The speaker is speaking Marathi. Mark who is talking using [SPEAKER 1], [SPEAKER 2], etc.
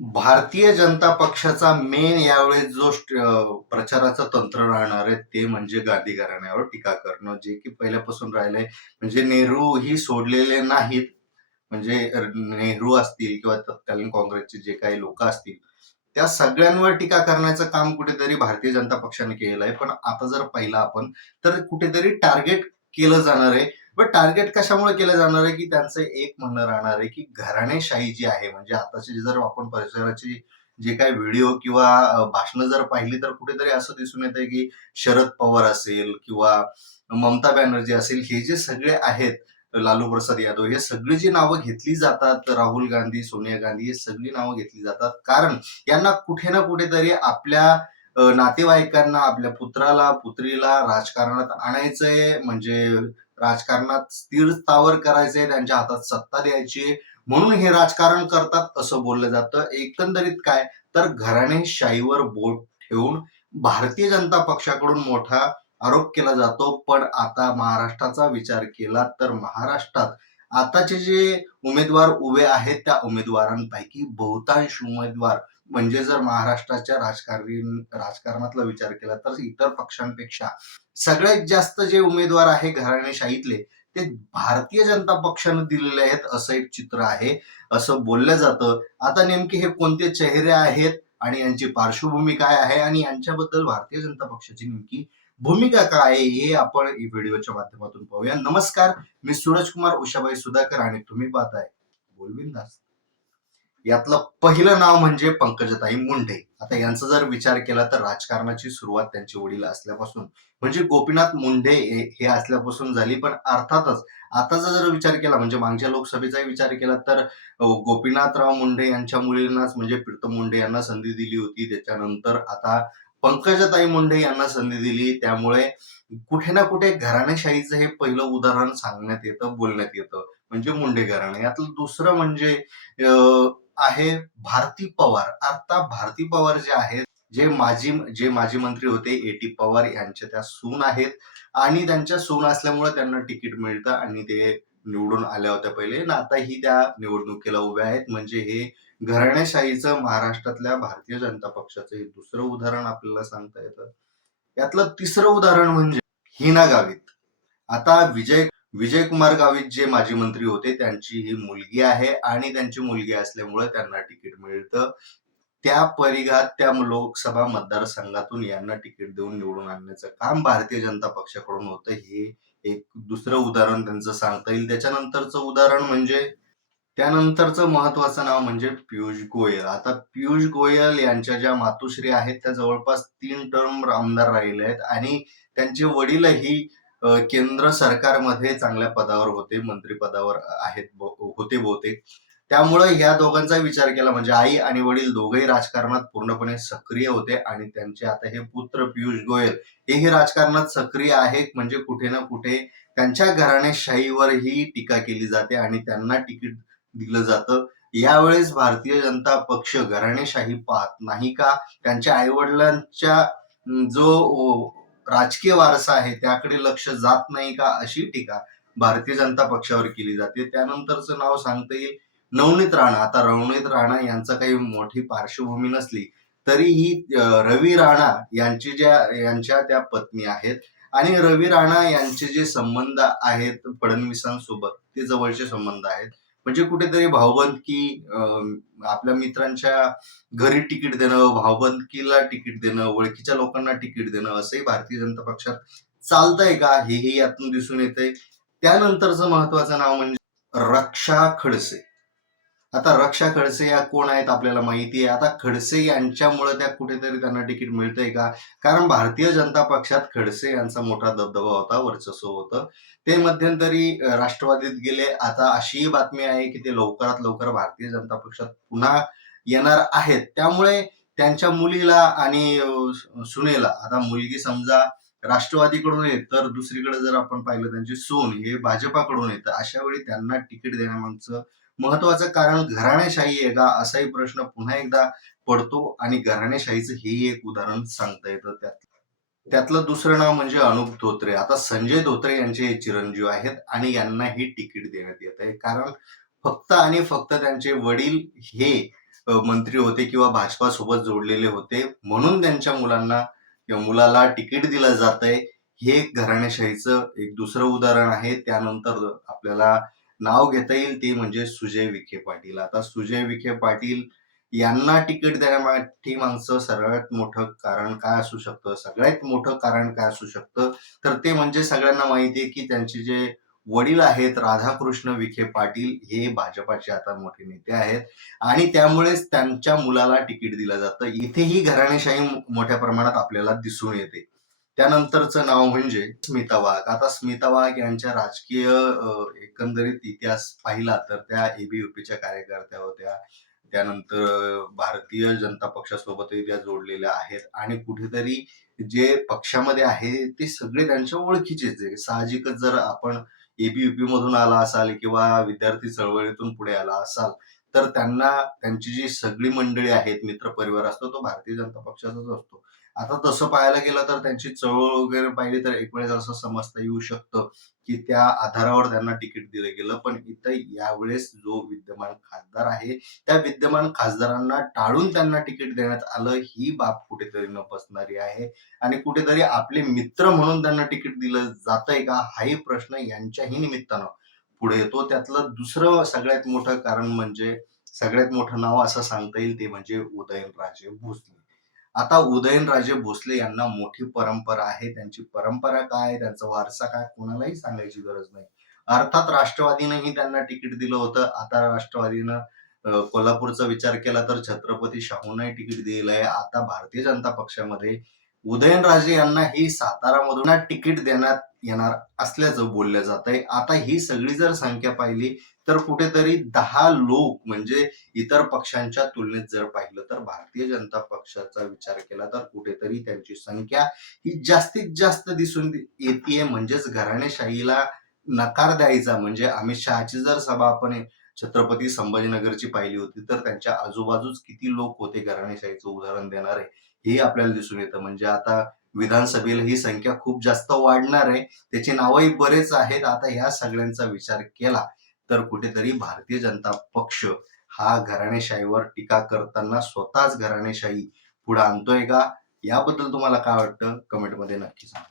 [SPEAKER 1] भारतीय जनता पक्षाचा मेन यावेळेस जो प्रचाराचं तंत्र राहणार आहे ते म्हणजे गादी घराण्यावर टीका करणं. जे की पहिल्यापासून राहिलंय म्हणजे नेहरू ही सोडलेले नाहीत. म्हणजे नेहरू असतील किंवा तत्कालीन काँग्रेसचे जे काही लोक असतील त्या सगळ्यांवर टीका करण्याचं काम कुठेतरी भारतीय जनता पक्षाने केलेलं आहे. पण आता जर पाहिलं आपण तर कुठेतरी टार्गेट केलं जाणार आहे. पण टार्गेट कशामुळे केलं जाणार आहे की त्यांचं एक म्हणणं राहणार आहे की घराणेशाही जी आहे म्हणजे आताची जर आपण परिसराची जे काही व्हिडिओ किंवा भाषणं जर पाहिली तर कुठेतरी असं दिसून येतंय की शरद पवार असेल किंवा ममता बॅनर्जी असेल हे जे सगळे आहेत लालू प्रसाद यादव हे सगळी जी नावं घेतली जातात राहुल गांधी सोनिया गांधी हे सगळी नावं घेतली जातात. कारण यांना कुठे ना कुठेतरी आपल्या नातेवाईकांना आपल्या पुत्राला पुत्रीला राजकारणात आणायचंय म्हणजे राजकारणात स्थिर स्थावर करायचंय त्यांच्या हातात सत्ता द्यायची म्हणून हे राजकारण करतात असं बोललं जातं. एकंदरीत काय? तर घराणेशाहीवर बोट ठेवून भारतीय जनता पक्षाकडून मोठा आरोप केला जातो. पण आता महाराष्ट्राचा विचार केला तर महाराष्ट्रात आताचे जे उमेदवार उभे आहेत त्या उमेदवारांपैकी बहुतांश उमेदवार म्हणजे जर महाराष्ट्राच्या राजकारणी राजकारणातला विचार केला तर इतर पक्षांपेक्षा सगळ्यात जास्त जे उमेदवार आहे घराणेशाहीतले ते भारतीय जनता पक्षाने दिलेले आहेत असं एक चित्र आहे असं बोललं जातं. आता नेमके हे कोणते चेहरे आहेत आणि यांची पार्श्वभूमी काय आहे आणि यांच्याबद्दल भारतीय जनता पक्षाची नेमकी भूमिका काय आहे हे आपण व्हिडिओच्या माध्यमातून पाहूया. नमस्कार मी सूरज कुमार उषाबाई सुधाकर आणि तुम्ही पाहताय बोलबिंदास यातलं पहिलं नाव म्हणजे पंकजताई मुंडे. आता यांचा जर विचार केला तर राजकारणाची सुरुवात त्यांचे वडील असल्यापासून म्हणजे गोपीनाथ मुंडे हे असल्यापासून झाली. पण अर्थातच आताचा जर विचार केला म्हणजे मागच्या लोकसभेचा विचार केला तर गोपीनाथराव मुंडे यांच्या मुलींनाच म्हणजे प्रीतम मुंडे यांना संधी दिली होती. त्याच्यानंतर आता पंकजताई मुंडे यांना संधी दिली. त्यामुळे कुठे ना कुठे घराणेशाहीचं हे पहिलं उदाहरण सांगण्यात येतं बोलण्यात येतं. म्हणजे मुंडे घराणे. यातलं दुसरं म्हणजे आहे भारती पवार. आता भारती पवार जे आहेत जे माजी जे माजी मंत्री होते ए टी पवार यांच्या त्या सून आहेत. आणि त्यांच्या सून असल्यामुळे त्यांना तिकीट मिळतं आणि ते निवडून आल्या होत्या पहिले. आणि आताही त्या निवडणुकीला उभ्या आहेत. म्हणजे हे घराण्याशाहीचं महाराष्ट्रातल्या भारतीय जनता पक्षाचं हे दुसरं उदाहरण आपल्याला सांगता येतं. यातलं तिसरं उदाहरण म्हणजे हिना गावित. आता विजय विजय कुमार गावित जे माजी मंत्री होते त्यांची ही मुलगी आहे आणि त्यांची मुलगी असल्यामुळे त्यांना तिकीट मिळतं. त्या परिघात त्या लोकसभा मतदारसंघातून यांना तिकीट देऊन निवडून आणण्याचं काम भारतीय जनता पक्षाकडून होतं. हे एक दुसरं उदाहरण त्यांचं सांगता येईल. त्याच्यानंतरचं उदाहरण म्हणजे त्यानंतरचं महत्वाचं नाव म्हणजे पियुष गोयल. आता पियुष गोयल यांच्या ज्या मातोश्री आहेत त्या जवळपास तीन टर्म आमदार राहिले आहेत आणि त्यांचे वडीलही केंद्र सरकारमध्ये चांगल्या पदावर होते मंत्री पदावर आहेत होते बहुतेक. त्यामुळे या दोघांचा विचार केला म्हणजे आई आणि वडील दोघेही राजकारणात पूर्णपणे सक्रिय होते आणि त्यांचे आता हे पुत्र पियुष गोयल हेही राजकारणात सक्रिय आहेत म्हणजे कुठे ना कुठे त्यांच्या घराणेशाहीवरही टीका केली जाते आणि त्यांना तिकीट दिलं जातं. यावेळेस भारतीय जनता पक्ष घराणेशाही पाहत नाही का? त्यांच्या आईवडिलांच्या जो राजकीय वारसा आहे त्याकडे लक्ष जात नाही का अशी टीका भारतीय जनता पक्षावर केली जाते. त्यानंतरचं नाव सांगता येईल. नवनीत राणा. आता रवनीत राणा यांचा काही मोठी पार्श्वभूमी नसली तरीही रवी राणा यांची ज्या यांच्या त्या पत्नी आहेत आणि रवी राणा यांचे जे संबंध आहेत फडणवीसांसोबत ते जवळचे संबंध आहेत. म्हणजे कुठेतरी भावबंदकी आपल्या मित्रांच्या घरी तिकीट देणं भावबंदकीला तिकीट देणं ओळखीच्या लोकांना तिकीट देणं असंही भारतीय जनता पक्षात चालतंय का? हेही यातून दिसून येतंय. त्यानंतरचं महत्वाचं नाव म्हणजे रक्षा खडसे. आता रक्षा खडसे या कोण आहेत आपल्याला माहिती आहे. आता खडसे यांच्यामुळे त्या कुठेतरी त्यांना तिकीट मिळतंय का? कारण भारतीय जनता पक्षात खडसे यांचा मोठा दबदबा होता वर्चस्व होतं. ते मध्यंतरी राष्ट्रवादीत गेले. आता अशीही बातमी आहे की ते लवकरात लवकर भारतीय जनता पक्षात पुन्हा येणार आहेत. त्यामुळे त्यांच्या मुलीला आणि सुनेला आता मुलगी समजा राष्ट्रवादीकडून येत तर दुसरीकडे जर आपण पाहिलं त्यांची सोन हे भाजपाकडून येतं. अशा वेळी त्यांना तिकीट देण्यामागचं महत्वाचं कारण घराणेशाही आहे का? असाही प्रश्न पुन्हा एकदा पडतो आणि घराणेशाहीचं हेही एक उदाहरण सांगता येतं त्यात. त्यातलं दुसरं नाव म्हणजे अनुप धोत्रे. आता संजय धोत्रे यांचे चिरंजीव आहेत आणि यांना ही तिकीट देण्यात येत आहे. कारण फक्त आणि फक्त त्यांचे वडील हे मंत्री होते किंवा भाजपा सोबत जोडलेले होते. म्हणून त्यांच्या मुलांना किंवा मुलाला तिकीट दिलं जातंय. हे एक घराणेशाहीचं एक दुसरं उदाहरण आहे. त्यानंतर आपल्याला नाव घेता येईल ते म्हणजे सुजय विखे पाटील. आता सुजय विखे पाटील यांना तिकीट देण्यामागे मागचं सगळ्यात मोठं कारण काय असू शकतं? सगळ्यात मोठं कारण काय असू शकतं? तर ते म्हणजे सगळ्यांना माहिती आहे की त्यांचे जे वडील आहेत राधाकृष्ण विखे पाटील हे भाजपाचे आता मोठे नेते आहेत आणि त्यामुळेच त्यांच्या मुलाला तिकीट दिलं जातं. इथेही घराणेशाही मोठ्या प्रमाणात आपल्याला दिसून येते. त्यानंतरचं नाव म्हणजे स्मिता वाघ. आता स्मिता वाघ यांच्या राजकीय एकंदरीत इतिहास पाहिला तर त्या एबीव्हीपीच्या कार्यकर्त्या होत्या. त्यानंतर भारतीय जनता पक्षासोबतही त्या जोडलेल्या आहेत. आणि कुठेतरी जे पक्षामध्ये आहे ते सगळे त्यांच्या ओळखीचेच आहे साहजिकच जर आपण एबीयुपी मधून आला असाल किंवा विद्यार्थी चळवळीतून पुढे आला असाल तर त्यांना त्यांची जी सगळी मंडळी आहेत मित्र परिवार असतो तो भारतीय जनता पक्षाचाच असतो. आता तसं पाहायला गेलं तर त्यांची चळवळ वगैरे पाहिली तर एक वेळेस असं समजता येऊ शकतं की त्या आधारावर त्यांना तिकीट दिलं गेलं. पण इथं यावेळेस जो विद्यमान खासदार आहे त्या विद्यमान खासदारांना टाळून त्यांना तिकीट देण्यात आलं ही बाब कुठेतरी न बसणारी आहे. आणि कुठेतरी आपले मित्र म्हणून त्यांना तिकीट दिलं जातंय का हाही प्रश्न यांच्याही निमित्तानं पुढे येतो. त्यातलं दुसरं सगळ्यात मोठं कारण म्हणजे सगळ्यात मोठं नाव असं सांगता येईल ते म्हणजे उदयनराजे भोसले. आता उदयनराजे भोसले यांना मोठी परंपरा आहे. त्यांची परंपरा काय त्यांचा वारसा काय? कोणालाही सांगायची गरज नाही. अर्थात राष्ट्रवादीनेही त्यांना तिकीट दिलं होतं. आता राष्ट्रवादीनं कोल्हापूरचा विचार केला तर छत्रपती शाहूंनाही तिकीट दिलेलं आहे. आता भारतीय जनता पक्षामध्ये उदयनराजे यांना ही सातारामधून तिकीट देण्यात येणार असल्याचं बोललं जात आहे आता ही सगळी जर संख्या पाहिली तर कुठेतरी दहा लोक म्हणजे इतर पक्षांच्या तुलनेत जर पाहिलं तर भारतीय जनता पक्षाचा विचार केला तर कुठेतरी त्यांची संख्या ही जास्तीत जास्त दिसून येते म्हणजेच घराणेशाहीला नकार द्यायचा म्हणजे अमित शहाची जर सभा आपण छत्रपती संभाजीनगरची पाहिली होती तर त्यांच्या आजूबाजूच किती लोक होते घराणेशाहीचं उदाहरण देणारे? हे आपल्याला दिसून येतं. म्हणजे आता विधानसभेला ही संख्या खूप जास्त वाढणार आहे. त्याची नावही बरेच आहेत. आता या सगळ्यांचा विचार केला तर कुठेतरी भारतीय जनता पक्ष हा घराणेशाहीवर टीका करताना स्वतःच घराणेशाही पुढे आणतोय का? याबद्दल तुम्हाला काय वाटतं? कमेंटमध्ये नक्की सांगा.